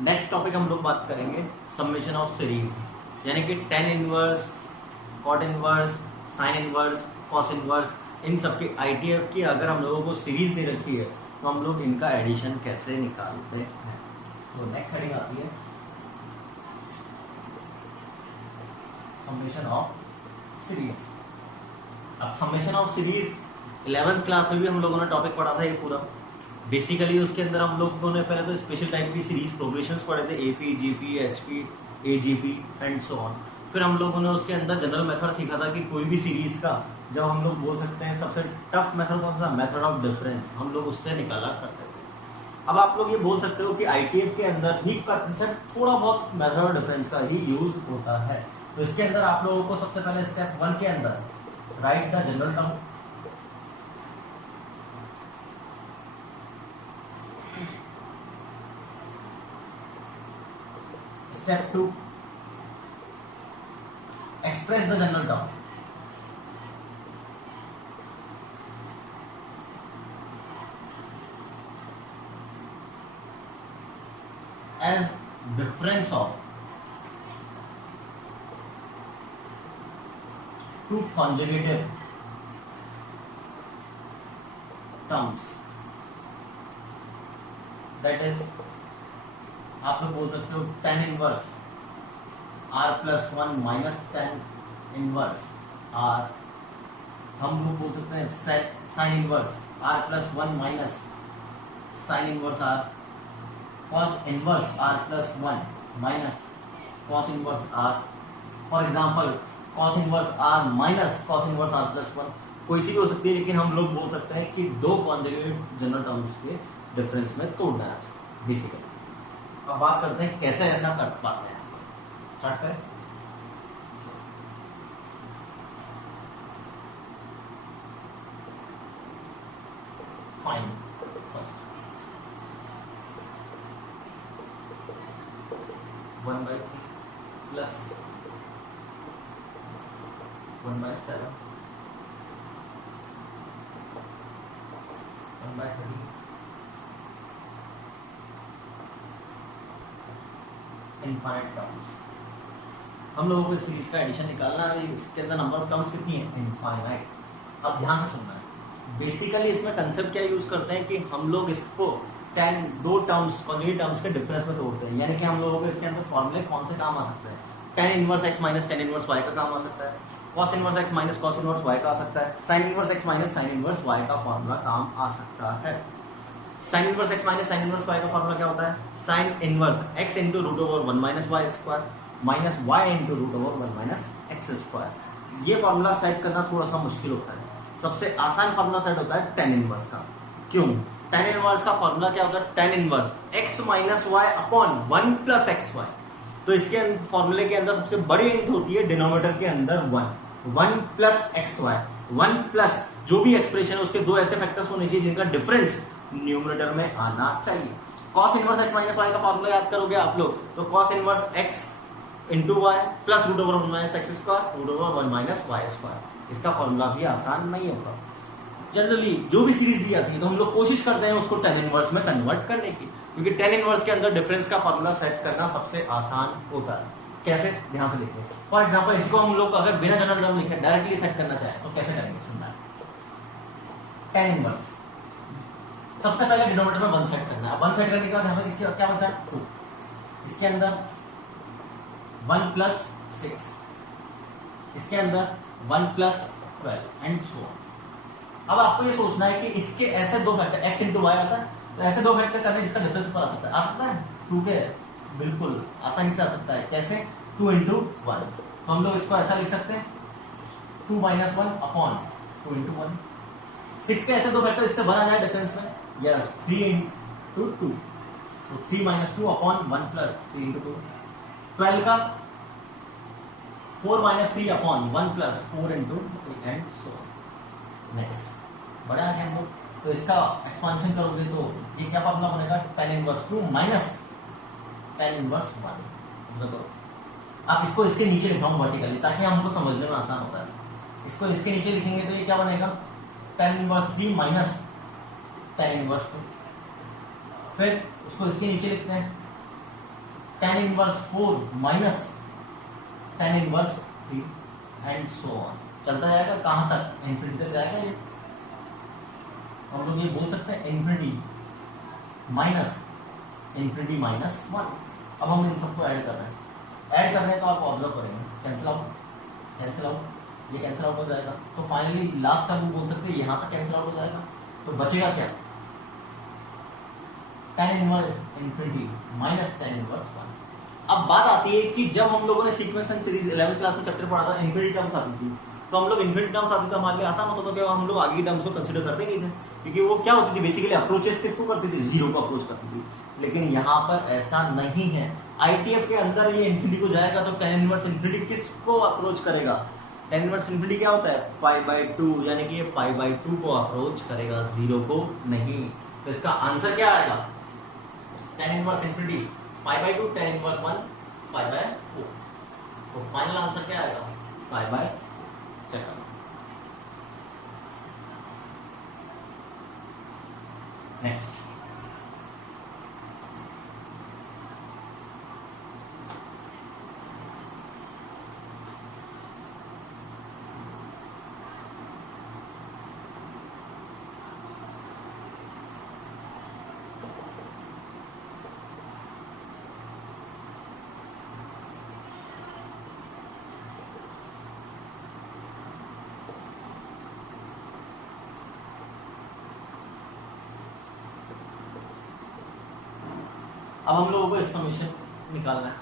Next topic हम लोग बात करेंगे समेशन ऑफ सीरीज, यानी कि tan inverse, cot inverse, sine inverse, cos inverse, इन सब की आईटीएफ की अगर हम लोगों को सीरीज दे रखी है तो हम लोग इनका एडिशन कैसे निकालते हैं। तो नेक्स्ट हेडिंग आती है समेशन ऑफ सीरीज। अब summation of series 11th class में भी हम लोगों ने टॉपिक पढ़ा था ये पूरा। बेसिकली उसके अंदर हम लोगों ने पहले तो स्पेशल टाइप की सीरीज प्रोग्रेशंस पढ़े थे, AP, GP, HP, AGP and so on. फिर हम लोगों ने उसके अंदर जनरल मेथड सीखा था कि कोई भी सीरीज का जब हम लोग बोल सकते हैं सबसे टफ मेथड कौन सा, मेथड ऑफ डिफरेंस, हम लोग उससे निकाला करते थे। अब आप लोग ये बोल सकते हो कि आईटीएफ के अंदर भी कंसेप्ट थोड़ा बहुत मेथड ऑफ डिफरेंस का ही यूज होता है। तो इसके अंदर आप लोगों को सबसे पहले स्टेप 1 के अंदर right the general term, step 2 express the general term, as difference of two conjugative terms, that is आप लोग बोल सकते हो tan inverse r plus 1 minus tan inverse r, हम लोग बोल सकते हैं sine inverse r plus 1 minus sine inverse r, cos inverse r plus 1 minus cos inverse r। For example cos inverse r minus cos inverse r plus 1 कोई सी भी हो सकती है, लेकिन हम लोग बोल सकते हैं कि दो कॉन्जुगेटिव जनरल टर्म्स के डिफरेंस में तोड़ना है बेसिकली। अब बात करते हैं कैसे ऐसा कर पाते हैं। स्टार्ट करें। Fine, first 1/3 plus 1/7 1/3 infinite terms. हम लोगों को सीरीज का एडिशन निकालना है, इसके अंदर नंबर ऑफ टर्म्स कितनी है, इनफाइनाइट। अब ध्यान से सुनना है, बेसिकली इसमें कंसेप्ट क्या यूज करते हैं कि हम लोग इसको 10 दो टर्म्स कॉन्जुगेट टर्म्स के डिफरेंस में तोड़ते हैं, यानी कि हम लोगों को इसके अंदर फॉर्मूले कौन से काम आ सकते हैं, tan inverse x minus tan inverse y का काम आ सकता है, cos inverse x minus cos inverse y का आ सकता है, sin inverse x minus sin inverse y का फॉर्मूला काम आ सकता है। sin inverse x minus sin inverse y का फॉर्मूला क्या होता है, sin inverse x into root over 1 minus Y square minus y into root over 1 minus X square. ये फॉर्मूला सेट करना थोड़ा सा मुश्किल होता है, सबसे आसान फॉर्मूला सेट होता है tan इनवर्स का। क्यों? tan इनवर्स का फॉर्मूला क्या होता है, tan inverse x minus y upon 1 plus X Y. तो इसके फॉर्मूले के अंदर सबसे बड़ी इंट होती है डिनोमिनेटर के अंदर 1 प्लस एक्स वाई, 1 प्लस जो भी एक्सप्रेशन है उसके दो ऐसे फैक्टर्स होने चाहिए जिनका डिफरेंस न्यूमरेटर में आना चाहिए। cos inverse x minus y का फॉर्मूला याद करोगे आप लोग, तो cos inverse x into Y plus root over 1 minus X square root over 1 minus Y square. इसका फॉर्मूला भी आसान नहीं होता। जनरली जो भी सीरीज दी जाती है तो हम लोग कोशिश करते हैं उसको tan इनवर्स में कन्वर्ट करने की, क्योंकि tan इनवर्स के अंदर डिफरेंस का फॉर्मूला सेट करना सबसे आसान होता है। कैसे, ध्यान से देखिए। फॉर एग्जांपल इसको हम लोग अगर बिना जनरल टर्म लिखे डायरेक्टली सेट करना चाहें तो कैसे करेंगे, सुनना है। tan इनवर्स सबसे पहले डिनोमिनेटर में 1 सेट करना है। 1 सेट करने के बाद हमें इसके क्या बचा, 2, इसके अंदर 1 प्लस 6, इसके अंदर 1 प्लस 12 एंड सो ऑन। अब आपको ये सोचना है कि इसके ऐसे दो फैक्टर x इंटू वाई आता है, तो ऐसे दो फैक्टर करने जिसका डिफरेंस ऊपर आ सकता है, आ सकता है 2 के, बिल्कुल आसानी से आ सकता है। कैसे, 2 इंटू 1, तो हम लोग इसको ऐसा लिख सकते हैं 2 माइनस 1 अपॉन 2 इंटू 1। 6 के ऐसे दो फैक्टर इससे भरा जाए डिफरेंस में, यस 3 इंटू 2, तो 3 माइनस 2 अपॉन 1 प्लस 3 इंटू 2। 12 का 4 minus 3 upon 1 plus 4 into and so. Next बड़ा आ गया हम लोग, तो इसका एक्सपांशन करोगे तो ये क्या फॉर्मूला बनेगा, tan inverse 2 minus tan inverse 1। देखो आप इसको इसके नीचे लिख रहा हूँ वर्टिकली ताकि हमको समझने में आसान होता है। इसको इसके नीचे लिखेंगे तो ये क्या बनेगा, tan inverse 3 minus tan inverse 2। फिर उसको इसके नीचे लिखते हैं tan inverse 4 minus tan inverse 3 and so on, चलता जाएगा कहां तक, इन्फिनिटी तक जाएगा ये। हम लोग ये बोल सकते हैं इन्फिनिटी माइनस वन। अब हम इन सबको ऐड कर रहे हैं तो आप ऑब्जर्व करेंगे कैंसिल आउट, ये कैंसिल आउट हो जाएगा। तो फाइनली लास्ट टर्म बोल सकते हैं यहाँ तक कैंसिल आउट हो जाएगा, तो बचेगा क्या, tan inverse infinity minus tan inverse 1। अब बात आती है कि जब हम लोगों ने sequence and series 11th class में चैप्टर पढ़ा था, इन्फिनिटी टर्म्स आती थी, तो हम लोग इन्फिनिटी टर्म्स आती थी हमारे लिए आसान होता था कि हम लोग आगे टर्म्स को कंसीडर करते नहीं थे, क्योंकि वो क्या होती थी बेसिकली अप्रोचेस किसको करती थी, जीरो को अप्रोच करती थी। लेकिन यहाँ पर ऐसा नहीं है, आईटीएफ के अंदर ये इन्फिनिटी को जाएगा तो tan इनवर्स इन्फिनिटी किसको अप्रोच करेगा, tan इनवर्स इन्फिनिटी क्या होता है π/2, यानी कि ये π/2 को अप्रोच करेगा, जीरो को नहीं। तो इसका आंसर क्या आएगा, tan inverse infinity π/2, tan inverse 1 π/4। तो फाइनल आंसर क्या आएगा, π/4। नेक्स्ट, अब हम लोगों को इस समीशन निकालना है।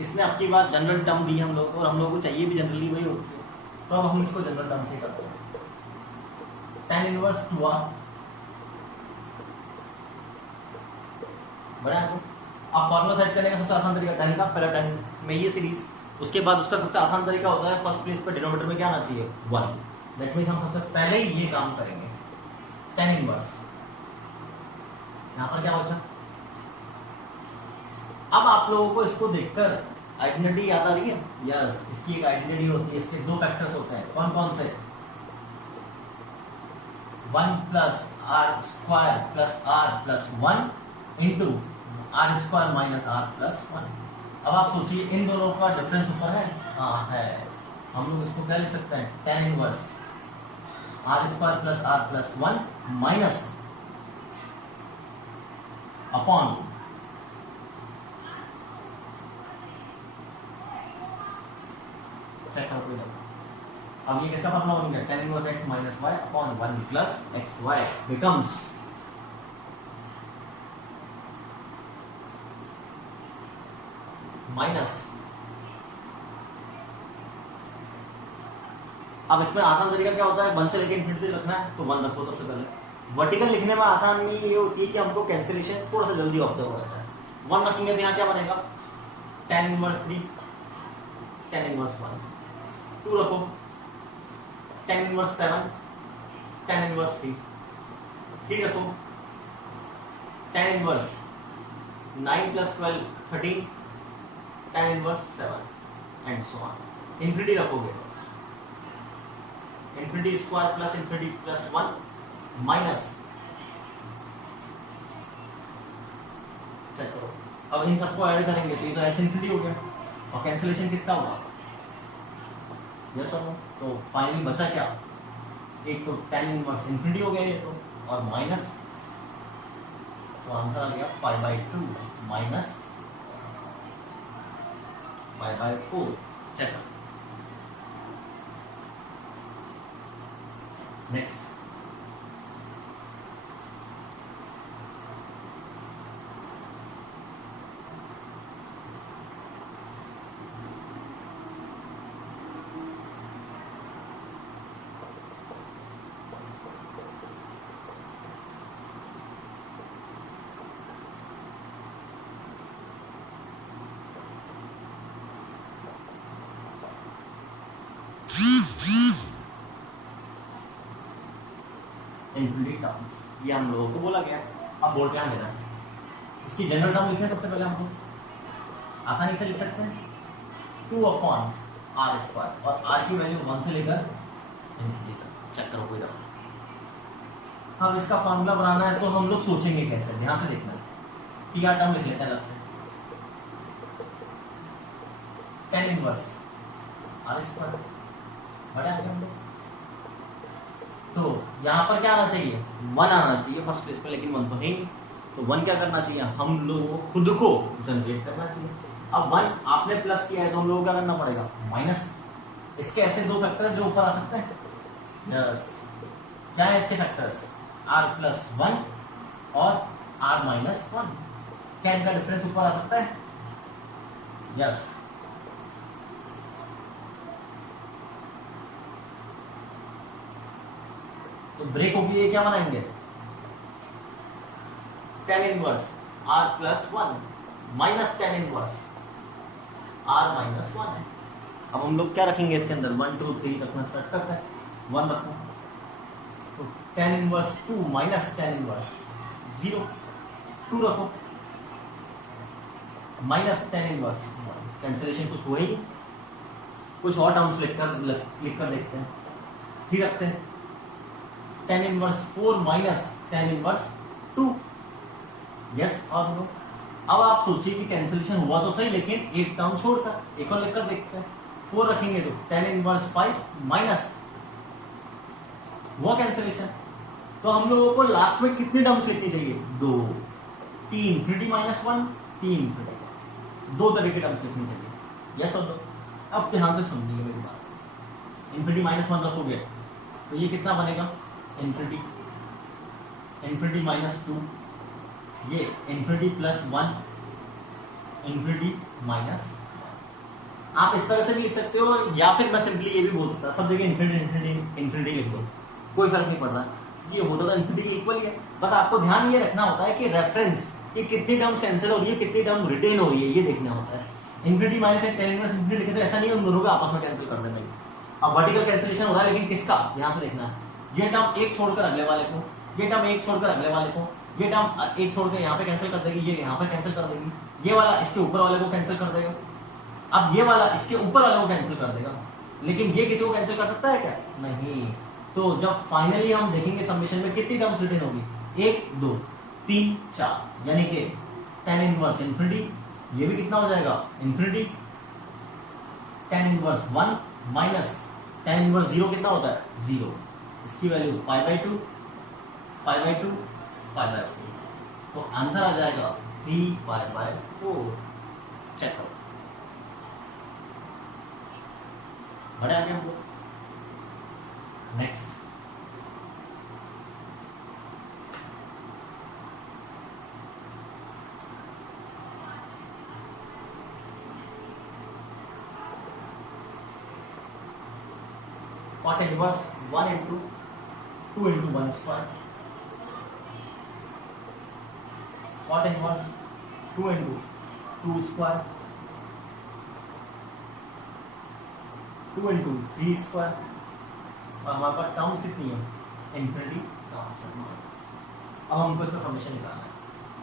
इसने आपकी बार जनरल टर्म दी हम लोग को, और हम लोगों को चाहिए भी जनरली वही होती है, तो अब हम इसको जनरल टर्म से करते हैं। tan इनवर्स 2r बड़ा है। अब फॉर्मूला सेट करने का सबसे आसान तरीका tan का, पहला tan में ये सीरीज, उसके बाद उसका सबसे आसान तरीका होता है फर्स्ट प्लेस पर डिनोमिनेटर में क्या आना चाहिए 1। दैट मींस हम सबसे पहले ही ये काम करेंगे, tan इनवर्स, यहां पर क्या बचा। अब आप लोगों को इसको देखकर आइडेंटिटी याद आ रही है, यस, इसकी एक आइडेंटिटी होती है, इसके दो फैक्टर्स होते हैं, कौन कौन से, 1 plus r square plus r plus 1 into r square minus r plus 1। अब आप सोचिए इन दोनों का डिफरेंस ऊपर है, हाँ है, हम लोग इसको क्या लिख सकते हैं, tan inverse r square plus r plus 1 minus upon check करो, अब ये किसका फॉर्मूला बन गया, tan inverse x minus y upon 1 plus xy becomes minus. अब इसमें आसान तरीका क्या होता है, 1 से लेकर इन्फिनिटी तक रखना है तो 1 रखो सबसे पहले। वर्टिकल लिखने में आसानी ये होती है कि हमको कैंसिलेशन थोड़ा सा जल्दी ऑब्जर्व हो जाता है। 1 रखेंगे तो यहाँ क्या बनेगा, tan इनवर्स 3, tan इनवर्स 1, 2 रखो, tan इनवर्स 7, tan इनवर्स 3 रखो, tan inverse 9 plus 12 13, tan inverse 7 and so on. Infinity रखोगे, infinity square plus infinity plus 1 minus, check करो, अब इन सबको ऐड करेंगे तो ऐसे इन्फिनिटी हो गया, और कैंसिलेशन किसका हुआ, यस और नो। तो फाइनली बचा क्या, एक तो tan इनवर्स इन्फिनिटी हो गया ये तो, और माइनस, तो आंसर आ गया π/2 minus π/4। Check, next, infinity terms, ये हम लोगों को बोला गया। अब बोर्ड पे देना है, इसकी जनरल टर्म लिखना है सबसे पहले, हमको आसानी से लिख सकते हैं 2 अपॉन आर स्क्वायर, और आर की वैल्यू 1 से लेकर इन्फिनिटी तक। चेक करो कोई दफा। अब इसका फॉर्मूला बनाना है तो हम लोग सोचेंगे कैसे, ध्यान से देखना है। टी आर टर्म लिख लेते हैं अलग से, tan इनवर्स आर स्क्वायर। बड़ा आगे हम लोग, तो यहाँ पर क्या आना चाहिए, 1 आना चाहिए फर्स्ट प्लेस पे, लेकिन 1 तो है नहीं। तो 1 क्या करना चाहिए, हम लोगों को खुद को जनरेट करना चाहिए। अब 1 आपने प्लस किया है तो हम लोगों को क्या करना पड़ेगा, माइनस। इसके ऐसे दो फैक्टर्स जो ऊपर आ सकते हैं, यस। क्या है इसके फैक्टर्स, r+1 और r-1। क्या इनका डिफरेंस ऊपर आ सकता है, यस। तो ब्रेक होगी, ये क्या बनाएंगे, tan inverse r+1 minus tan inverse r-1 है। अब हम लोग क्या रखेंगे इसके अंदर, 1 2 3 रखना स्टार्ट करते हैं, 1 रखो। तो tan inverse 2 minus tan inverse 0, 2 रखो माइनस tan इनवर्स 1। कैंसिलेशन कुछ हुआ ही, कुछ और टर्म्स लिखकर देखते हैं। 3 रखते हैं, tan inverse 4 minus tan inverse 2, yes और नो। अब आप सोचिए कि कैंसिलेशन हुआ तो सही, लेकिन एक टर्म छोड़कर एक और लिखकर देखते हैं। 4 रखेंगे तो tan इनवर्स 5 माइनस, हुआ कैंसिलेशन। तो हम लोगों को लास्ट में कितनी टर्म्स लिखनी चाहिए, 2 3 इंफिनिटी -1 3 इंफिनिटी, 2 तरह की टर्म्स लिखनी चाहिए, यस और नो। अब ध्यान से सुनिए मेरी बात, इंफिनिटी -1 रखोगे तो ये कितना बनेगा, इंफिनिटी -2, ये इंफिनिटी +1 इंफिनिटी -1। आप इस तरह से भी लिख सकते हो, या फिर मैं सिंपली ये भी बोल सकता, सब जगह इंफिनिटी इंफिनिटी इंफिनिटी लिख दो, कोई फर्क नहीं पड़ रहा। ये होता तो इंफिनिटी इक्वल ही है। बस आपको ध्यान ये रखना होता है कि रेफरेंस कि कितनी टर्म कैंसिल हो रही है, कितनी टर्म रिटेन हो रही है, ये देखना होता है। Infinity minus tan inverse infinity लिखे तो ऐसा नहीं है उन दोनों को आपस में कैंसिल कर देना। अब वर्टिकल कैंसिलेशन हो रहा है, लेकिन किसका, यहां से देखना है। ये टर्म एक छोड़कर अगले वाले को, ये टर्म एक छोड़कर अगले वाले को, ये टर्म एक छोड़कर यहाँ पे कैंसिल कर देगी, ये यहाँ पे कैंसिल कर देगी, ये वाला इसके ऊपर वाले को कैंसिल कर देगा, अब ये वाला इसके ऊपर वाले को कैंसिल कर देगा। लेकिन ये किसी को कैंसिल कर सकता है क्या, नहीं। तो जब फाइनली हम देखेंगे समेशन में कितनी टर्म्स रिटेन होगी, 1 2 3 4, यानी कि tan इनवर्स इंफिनिटी, ये भी कितना हो जाएगा, infinity. tan inverse 1 minus tan inverse 0 कितना होता है, 0। इसकी वैल्यू π/2 π/2 π/4। तो आंसर आ जाएगा 3π/4। चेक करो, बड़े आगे हम लोग। Next, cot inverse 1 into 2 into 1 square, cot inverse 2 into 2 square, 2 into 3 square, और हमारे पास टर्म्स कितनी है, इंफिनिटी टर्म्स। अब हमको इसका समेशन निकालना है,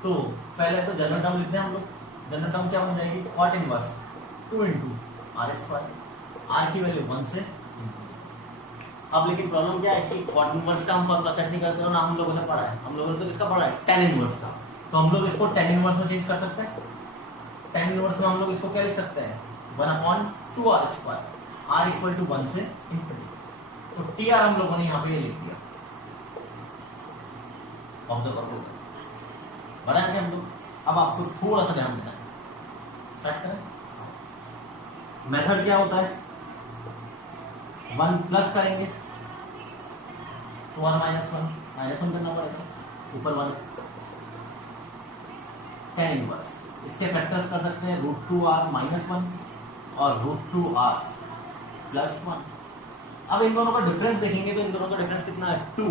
तो पहले तो जनरल टर्म लिखते हैं हम लोग। जनरल टर्म क्या बन जाएगी, cot inverse 2 into r square, r की वैल्यू 1 से। अब लेकिन प्रॉब्लम क्या है कि cot इनवर्स का हम फॉर्मूला सेट नहीं करते हो ना, हम लोगों ने पढ़ा है, हम लोगों ने तो किसका पढ़ा है, tan इनवर्स का। तो हम लोग इसको tan इनवर्स में चेंज कर सकते हैं। tan इनवर्स में हम लोग इसको क्या लिख सकते हैं, 1/2r square, r equal to 1 से इंफिनिटी। तो tr हम लोगों ने यहाँ पे ये लिख दिया, ऑब्जर्व करो, बनाएंगे हम लोग। अब आपको थोड़ा सा ध्यान देना है, स्टार्ट करें। मेथड क्या होता है, 1 प्लस करेंगे तो 1 -1 करना पड़ेगा, ऊपर 1 tan इनवर्स। इसके फैक्टर्स कर सकते हैं √2r -1 और √2r +1। अब इन दोनों का डिफरेंस देखेंगे तो इन दोनों का डिफरेंस कितना है, 2,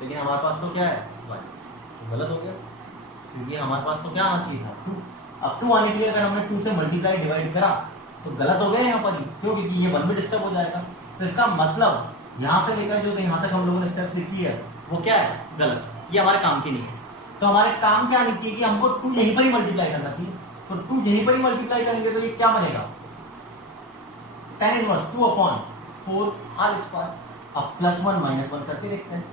लेकिन हमारे पास तो क्या है, 1। तो गलत हो गया, क्योंकि हमारे पास तो क्या आना चाहिए था, 2। अब 2 आने के लिए अगर हमने 2 से मल्टीप्लाई डिवाइड करा तो गलत हो गया यहाँ पर ही, क्यों, क्योंकि ये 1 भी डिस्टर्ब हो जाएगा। तो इसका मतलब यहाँ से लेकर जो यहाँ तक हम लोगों ने स्टेप्स लिखी है वो क्या है, गलत, ये हमारे काम की नहीं है। तो हमारे काम क्या आनी चाहिए कि हमको 2 यहीं पर ही मल्टीप्लाई करना चाहिए। तो 2 यहीं पर ही मल्टीप्लाई करेंगे तो ये क्या बनेगा, tan इनवर्स 2/4r स्क्वायर। अब +1 -1 करके देखते हैं,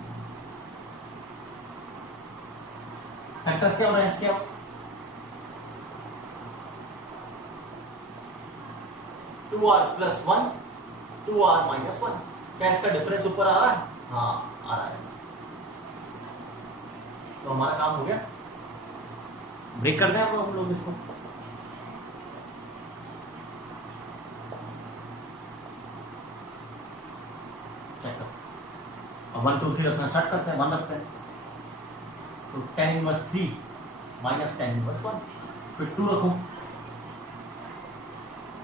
फैक्टर्स क्या हो रहा है इसके। अब 2r प्लस 1 2r माइनस 1। क्या इसका डिफरेंस ऊपर आ रहा है? हाँ आ रहा है। तो हमारा काम हो गया। ब्रेक कर दें हम लोग इसको। चेक अब 1 2 3 रखना स्टार्ट करते हैं। 1 रखते हैं तो tan inverse 3 minus tan inverse 1, फिर 2 रखो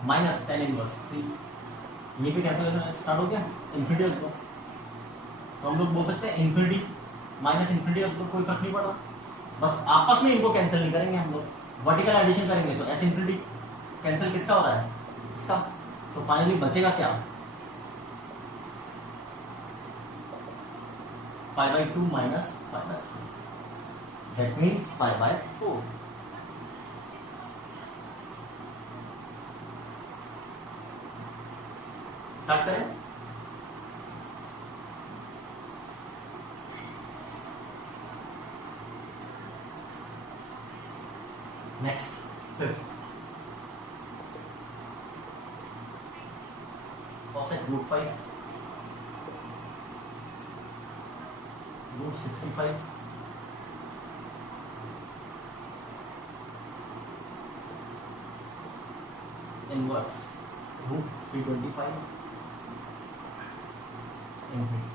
माइनस tan इनवर्स 3। ये भी कैंसिल स्टार्ट हो गया। इन्फिनिटी रख दो तो हम लोग बोल सकते हैं इन्फिनिटी माइनस इन्फिनिटी रख दो, कोई फर्क नहीं पड़ा। बस आपस में इनको कैंसिल नहीं करेंगे हम लोग, वर्टिकल एडिशन करेंगे तो ऐसे इन्फिनिटी कैंसिल किसका हो रहा है? इसका। तो फाइनली बचेगा क्या? Pi by 2 minus pi by 3, that means pi by 4। Start करें। Next fifth, cosec root 5 root 65 inverse root 325 inverse.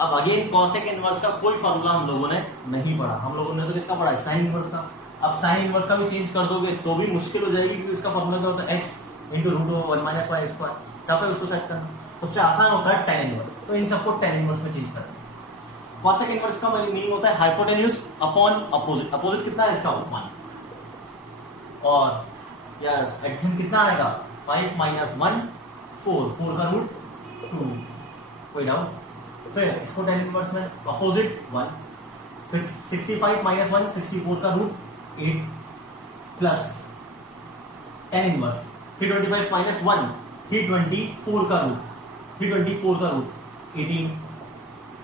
अब अगेन cosec इनवर्स का कोई फॉर्मूला हम लोगों ने नहीं पढ़ा। हम लोगों ने तो किसका पढ़ा है? साइन इनवर्स का। अब साइन इनवर्स का भी चेंज कर दोगे तो भी मुश्किल हो जाएगी, क्योंकि उसका फॉर्मूला क्या होता है? x into root 1 minus Y square. तब उसको सेट करना सबसे आसान होता है tan इनवर्स, तो इन सबको tan इनवर्स में चेंज करना। cosec इनवर्स का मीनिंग होता है हाइपोटेन्यूज अपॉन अपोजिट। अपोजिट कितना है इसका? 1। और यस एडिशन कितना आएगा? 5 माइनस 1 4, 4 का रूट 2। कोई डाउट? फिर इसको tan इनवर्स में अपोजिट 1, फिर 65 माइनस 1 64 का root 8 plus tan inverse, 325 minus 1 324 का रूट 324 का रूट 18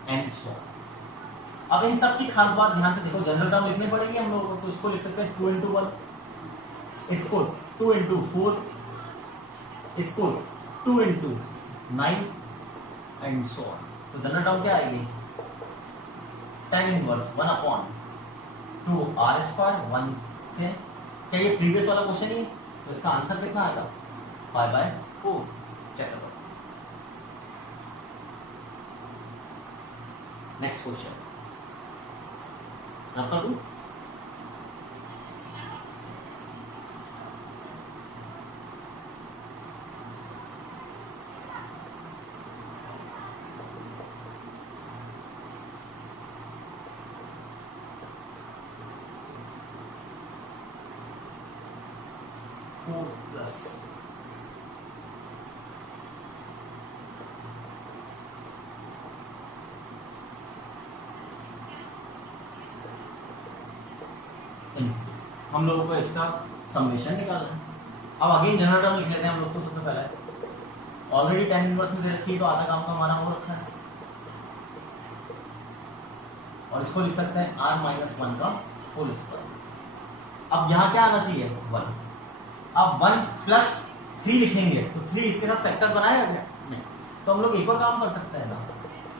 एंड सो। अब इन सब की खास बात ध्यान से देखो, जनरल टर्म लिखने पड़ेगी हम लोगों को, तो इसको लिख सकते हैं 2 इंटू 1, इसको 2 इंटू 4, इसको 2 इंटू 9 एंड सो ऑन। तो जनरल टर्म क्या आएगी? tan inverse 1 upon 2 r square 1 से। क्या ये प्रीवियस वाला क्वेश्चन ही है? तो इसका आंसर कितना आएगा? Pi by 4। चेक करो। Next question number 2। प्लस हम लोगों को इसका समेशन निकालना है। अब अगेन जनरल टर्म लिख लेते हैं हम लोग को। सबसे पहले ऑलरेडी tan इनवर्स में दे रखी है, तो आधा काम का हमारा हो रखा है, और इसको लिख सकते हैं r माइनस 1 का होल स्क्वायर। अब यहाँ क्या आना चाहिए? 1। अब 1 प्लस 3 लिखेंगे तो 3 इसके साथ फैक्टर्स बनाएगा क्या? नहीं। तो हम लोग एक और काम कर सकते हैं ना,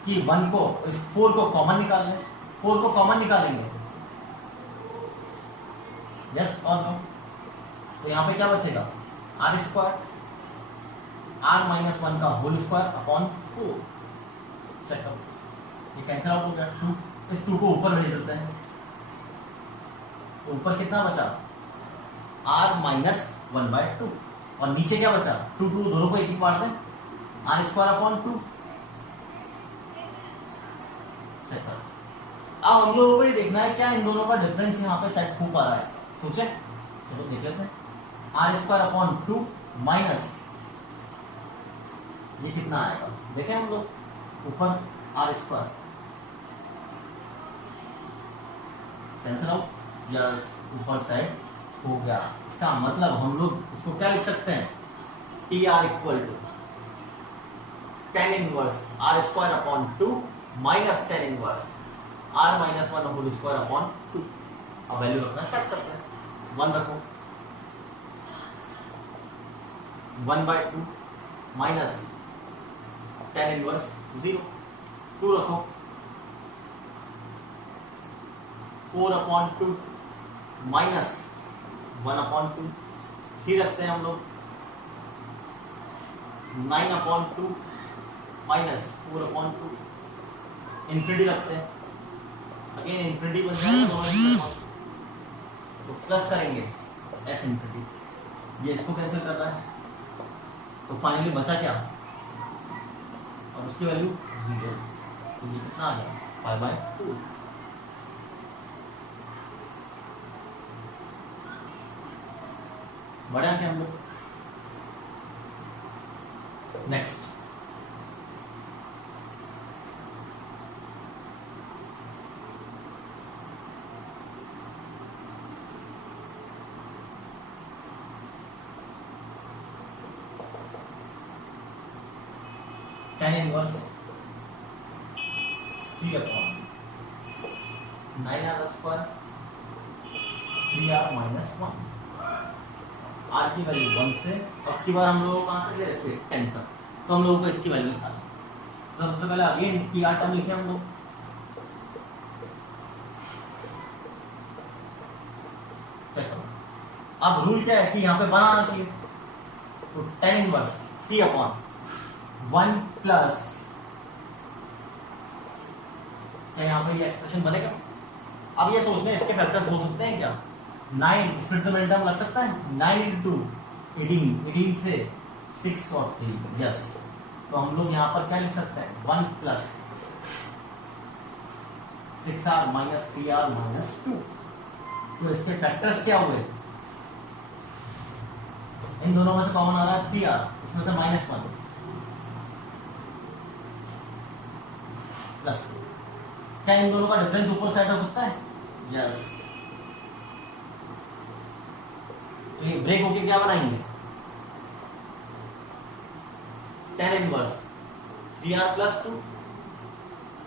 कि 1 को इस 4 को कॉमन निकाल लें। 4 को कॉमन निकालेंगे, यस और नो? तो यहाँ पे क्या बचेगा? आर स्क्वायर r माइनस 1 का होल स्क्वायर अपॉन 4। चेक करो, ये कैंसिल आउट हो गया। 2, इस 2 को ऊपर भेज देते हैं, तो ऊपर कितना बचा? r माइनस 1 बाय 2, और नीचे क्या बचा? 2 2 दोनों को एक ही बार दें, r स्क्वायर अपॉन 2। चेक करो। अब हम लोगों को ये देखना है क्या इन दोनों का डिफरेंस यहाँ पे सेट हो पा रहा है। सोचे, चलो देख लेते हैं। r स्क्वायर अपॉन 2 माइनस ये कितना आएगा? देखें हम लोग, ऊपर r square cancel out, yes ऊपर साइड हो गया। इसका मतलब हम लोग इसको क्या लिख सकते हैं? T r equal to tan inverse r square upon 2 minus tan inverse r minus 1 whole square upon 2। अब वैल्यू रखना स्टार्ट करते हैं। 1 रखो, 1/2 माइनस tan इनवर्स 0, 2 रखो, 4/2 माइनस 1/2, 3 रखते हैं हम लोग, 9/2 माइनस 4/2, इन्फिनिटी रखते हैं, अगेन इन्फिनिटी बन जाएगा, तो प्लस करेंगे एस इन्फिनिटी, ये इसको कैंसिल कर रहा है, तो फाइनली बचा क्या, और उसकी वैल्यू 0, तो ये कितना आ गया 5/2। बढ़िया क्या हम लोग। Next tan inverse 3/9r² 3r - 1, r की वैल्यू 1 से, अब की बार हम लोगों को कहाँ तक दे रखे 10 तक, तो हम लोगों को इसकी वैल्यू निकालनी। तो सबसे पहले अगेन टी आर टर्म लिखे हम लोग, चेक करो। अब रूल क्या है कि यहाँ पे 1 आना चाहिए, तो tan इनवर्स 3/1 प्लस, क्या यहाँ पे ये एक्सप्रेशन बनेगा। अब ये सोचने इसके फैक्टर्स हो सकते हैं क्या, 9 स्प्लिट द मिडिल टर्म लग सकता है, 9 × 2 18 से 6 और 3, यस, तो हम लोग यहाँ पर क्या लिख सकते हैं 1 प्लस 6r - 3r - 2, तो इसके फैक्टर्स क्या हुए, इन दोनों में से कॉमन आ रहा है 3r, इसमें से -1 प्लस 2, क्या इन दोनों का डिफरेंस ऊपर साइड हो सकता है, यस, तो ये ब्रेक होके क्या बनाएंगे tan inverse 3r + 2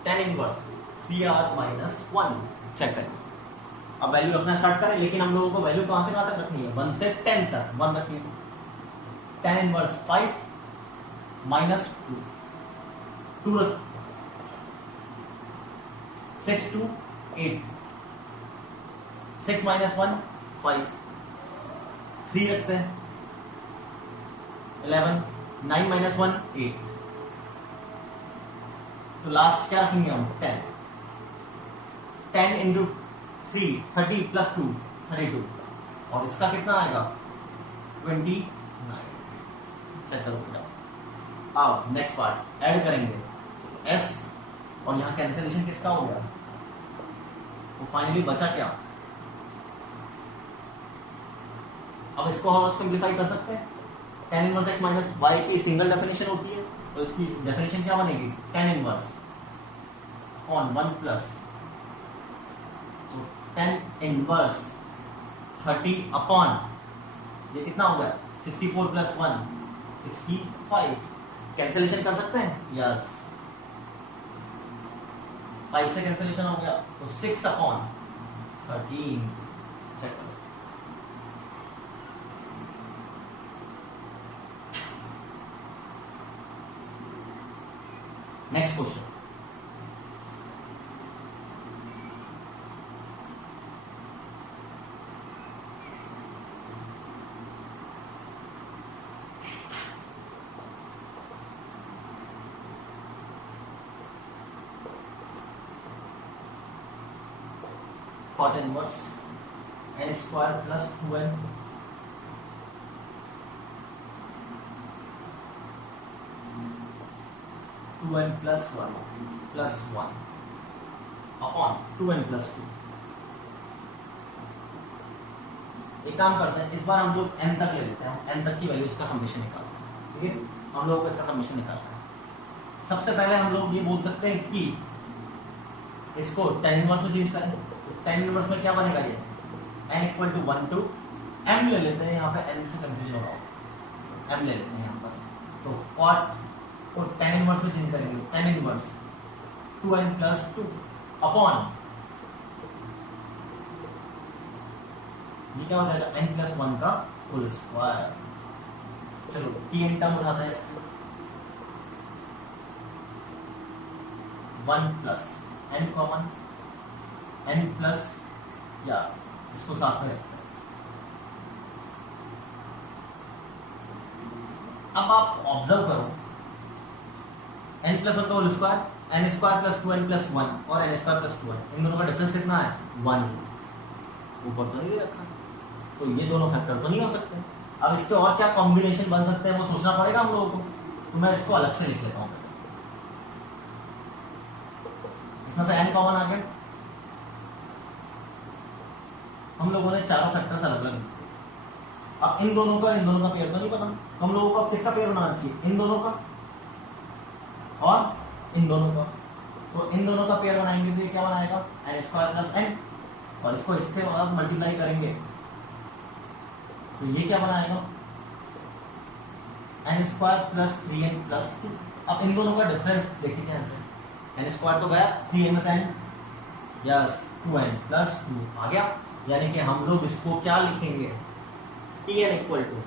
tan inverse 3r - 1, check करें। अब वैल्यू रखना स्टार्ट करें, लेकिन हम लोगों को वैल्यू कहां से कहां तक रखनी है, 1 से 10 तक, 1 रखिए, tan इनवर्स 5 - 2 रखिए, 6 2 8, 6 - 1 5, 3 रखते हैं, 11, 9 - 1 8, तो लास्ट क्या रखेंगे हम 10, 10 × 3 30 + 2 32, और इसका कितना आएगा 29, चेक करो बेटा। अब नेक्स्ट पार्ट ऐड करेंगे, s और यहाँ कैंसिलेशन किसका हो गया, तो फाइनली बचा क्या, अब इसको हम सिंप्लीफाई कर सकते हैं, tan इनवर्स x - y की सिंगल डेफिनेशन होती है, तो इसकी डेफिनेशन क्या बनेगी tan इनवर्स ऑन 1 प्लस, तो tan इनवर्स 30/, ये कितना हो गया 64 + 1 65, कैंसिलेशन कर सकते हैं, यस, 5 से कैंसिलेशन हो गया, तो 6/13, चेक करो। Next question, cot inverse n² + 2n 2n + 1 + 1 upon 2n + 2। एक काम करते हैं, इस बार हम लोग n तक ले लेते हैं, n तक की वैल्यू इसका समेशन निकालते हैं, ठीक है, हम लोग को इसका समेशन निकालना है। सबसे पहले हम लोग ये बोल सकते हैं कि इसको tan इनवर्स में चेंज करें, tan इनवर्स में क्या बनेगा, ये n = 1 to m ले लेते हैं, यहाँ पे n से कंफ्यूजन हो रहा हो, m ले लेते हैं यहाँ पर, तो cot को tan इनवर्स में चेंज करेंगे, tan इनवर्स 2n + 2 अपॉन, ये क्या हो जाएगा n + 1 का होल स्क्वायर, चलो Tn टर्म उठाते हैं इसको, 1 plus n common, n plus, या इसको साथ में रखते हैं। अब आप ऑब्जर्व करो, n प्लस 1 का whole square, n square plus 2n plus 1 और n स्क्वायर प्लस 2n, इन दोनों का डिफरेंस कितना है? 1। ऊपर तो नहीं दे रखा, तो ये दोनों फैक्टर तो नहीं हो सकते। अब इसके और क्या कॉम्बिनेशन बन सकते हैं वो सोचना पड़ेगा हम लोगों को, तो मैं इसको अलग से लिख लेता हूँ। इसमें से n कॉमन आ गया, हम लोगों ने चारों फैक्टर्स अलग अलग लिखे। अब इन दोनों का पेयर तो नहीं पता, तो हम लोगों को अब किसका पेयर बनाना चाहिए? इन दोनों का और इन दोनों का। तो इन दोनों का पेयर बनाएंगे तो ये क्या बनाएगा? n स्क्वायर प्लस n, और इसको इसके बाद मल्टीप्लाई करेंगे तो ये क्या बनाएगा? n square plus 3n plus 2। अब इन दोनों का डिफरेंस देखिए ध्यान से, n स्क्वायर तो गया, 3n में n, यस 2n प्लस 2 आ गया, यानी कि हम लोग इसको क्या लिखेंगे? Tn equal to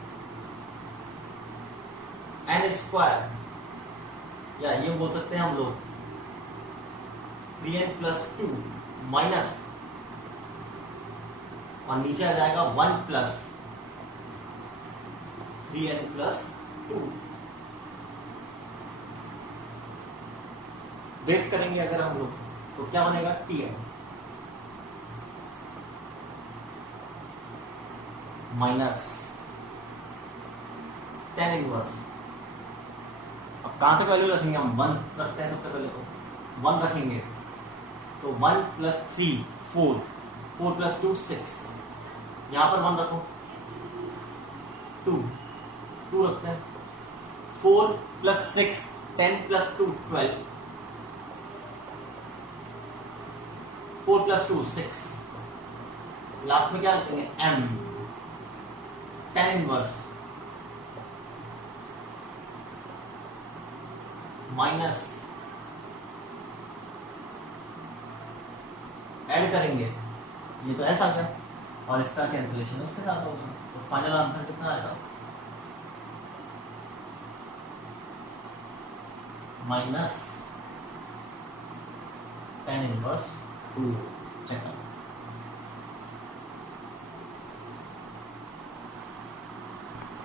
n square, या ये बोल सकते हैं हम लोग 3n प्लस 2 माइनस, और नीचे आ जाएगा 1 प्लस 3n प्लस 2। ब्रेक करेंगे अगर हम लोग तो क्या बनेगा? Tn minus tan inverse. अब कहां तक वैल्यू रखेंगे हम? 1 रखते हैं सबसे पहले, तो 1 रखेंगे, तो 1 प्लस 3 4, 4 प्लस 2 6, यहां पर 1 रखो, 2 रखते हैं, 4 प्लस 6 10 प्लस 2 12, 4 प्लस 2 6, लास्ट में क्या रखेंगे? m tan inverse minus, add करेंगे, ये तो ऐसा आ गया, और इसका कैंसिलेशन इसके साथ होगा, तो फाइनल आंसर कितना आएगा? Minus tan inverse 2। चेक करो।